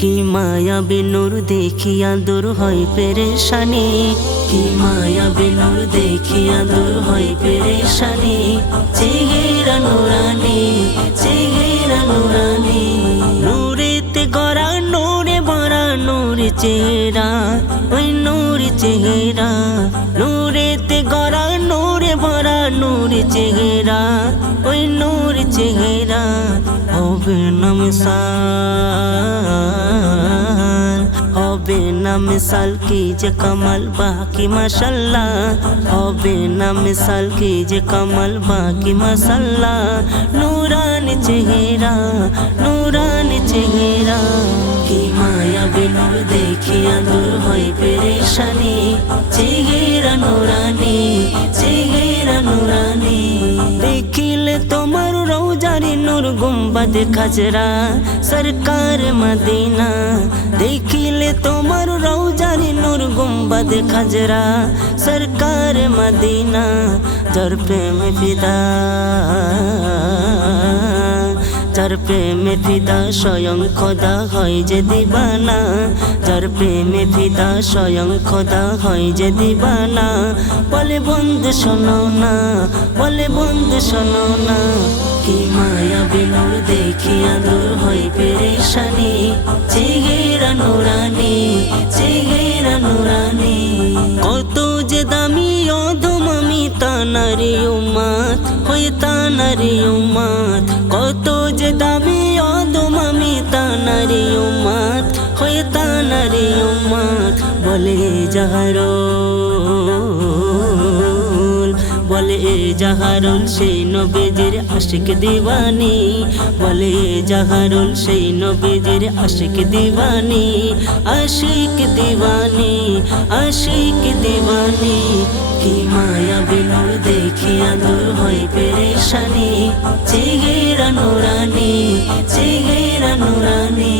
কি মায়াবী নূর দেখিয়া দূর হয় পেরেশানি, কি মায়াবী নূর দেখিয়া দূর হয় পেরেশানি। চেহারা নুরানি, চেহারা নুরানি, নূরেতে গড়া নূরে ভরা নূর চেহারা, ওই নূর চেহারা। নূরেতে গড়া নূরে ভরা নূর চেহারা, ওই নূর চেহারা। হবে না মিসাল, হবে না মিসাল কি যে কমাল বাকি মাশাল্লাহ। হবে না মিসাল কি যে কমাল বাকি মাশাল্লাহ। নূরানি চেহারা, নূরানি চেহারা। কি মায়াবী নূর দেখিয়া দূর হয় পেরেশানি। চেহারা নুরানি, চেহারা নুরানি। দেখিলে তোমার রওজারি নূর গুম্বদ খাজরা, সরকার মদিনা। দেখিলে তোমার রওজারি নূর গুম্বদ খাজরা, সরকার মদিনা। যার প্রেমে ফিদা, যার প্রেমে ফিদা স্বয়ং খোদা হয় যে দিবানা। যার প্রেমে ফিদা স্বয়ং খোদা হয় যে দিবানা। বলে বন্ধু শোনো না, বলে বন্ধু শোনো না। কি মায়াবী নূর দেখিয়া দূর হয় পেরেশানি। চেহারা নুরানি, চেহারা নুরানি। কত যে দামি অধম আমি তানারি উম্মত, হয়ে তানারি উম্মত। কত যে দামি অধম আমি তানারি উম্মত, হয়ে তানারি উম্মত। বলে জাহারুল, বলে জাহারুল সেই নবীজির আশিক দিওয়ানি। বলে জাহারুল সেই নবীজির আশিক দিওয়ানি। আশিক দিওয়ানি, আশিক দিওয়ানি। কি মায়াবী নূর দেখিয়া দূর হয় পেরেশানি। চেহারা নুরানি, চেহারা নুরানি।